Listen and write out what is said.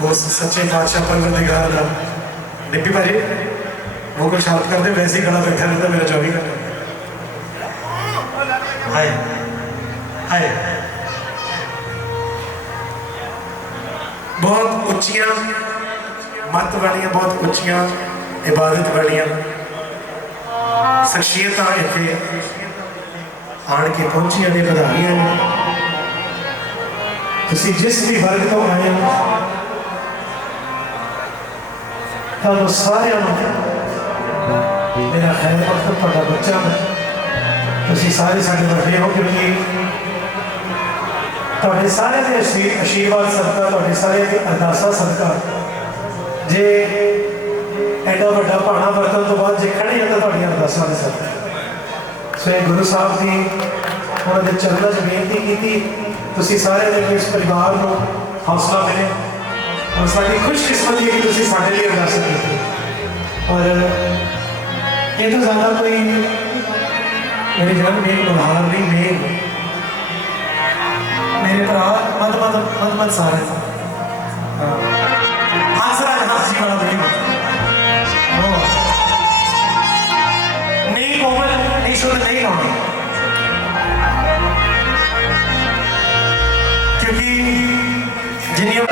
वो सच्चे बादशाह परवरदिगार का डिप्पी भाजी वो कुछ हेल्प कर वैसे ही गला बैठा रहता मेरा चौबी हाय हाय। बहुत उच्चिया मत वाली बहुत उच्चिया इबादत वाली शख्सियत इतने आन के पहुंचिया ने, बधाइया जिस भी वर्ग तो आए हो ਤੁਹਾਨੂੰ ਸਾਰਿਆਂ ਨੂੰ ਮੇਰਾ ਖੈਰ ਵਕਤ ਤੁਹਾਡਾ ਬੱਚਾ ਤੁਸੀਂ ਸਾਰੇ ਸਾਡੇ ਵੱਡੇ ਹੋ ਕਿਉਂਕਿ ਤੁਹਾਡੇ ਸਾਰਿਆਂ ਦੇ ਅਸ਼ੀ- ਆਸ਼ੀਰਵਾਦ ਸਦਕਾ ਤੁਹਾਡੇ ਸਾਰਿਆਂ ਦੀ ਅਰਦਾਸਾਂ ਸਦਕਾ ਜੇ ਐਡਾ ਵੱਡਾ ਭਾਣਾ ਵਰਤਣ ਤੋਂ ਬਾਅਦ ਜੇ ਖੜੇ ਹਾਂ ਤਾਂ ਤੁਹਾਡੀਆਂ ਅਰਦਾਸਾਂ ਦੇ ਸਦਕਾ ਸੋ ਗੁਰੂ ਸਾਹਿਬ ਦੀ ਉਹਨਾਂ ਦੇ ਚਰਨਾਂ 'ਚ ਬੇਨਤੀ ਕੀਤੀ ਤੁਸੀਂ ਸਾਰਿਆਂ ਦੇ ਇਸ ਪਰਿਵਾਰ ਨੂੰ ਹੌਸਲਾ ਮਿਲੇ ਸਾਡੀ ਖੁਸ਼ਕਿਸਮਤੀ ਹੈ ਕਿ ਤੁਸੀਂ ਸਾਡੇ ਲਈ ਅਰਦਾਸ ਕੀਤੀ ਔਰ ਇਹ ਤੋਂ ਜ਼ਿਆਦਾ ਕੋਈ ਮੇਰੇ ਜਨ ਮੇਲ ਬੁਲਾਰ ਨਹੀਂ ਮੇਲ ਮੇਰੇ ਭਰਾ ਮਤ ਮਤ ਮਤ ਮਤ ਸਾਰੇ ਹਾਸਰਾ ਹਾਸ ਜੀ ਵਾਲਾ ਬੜੀ ਉਹ ਨਹੀਂ ਕੋਮਲ ਨਹੀਂ ਸ਼ੁੱਧ ਨਹੀਂ ਲਾਉਣੀ ਕਿਉਂਕਿ ਜਿੰਨੀਆਂ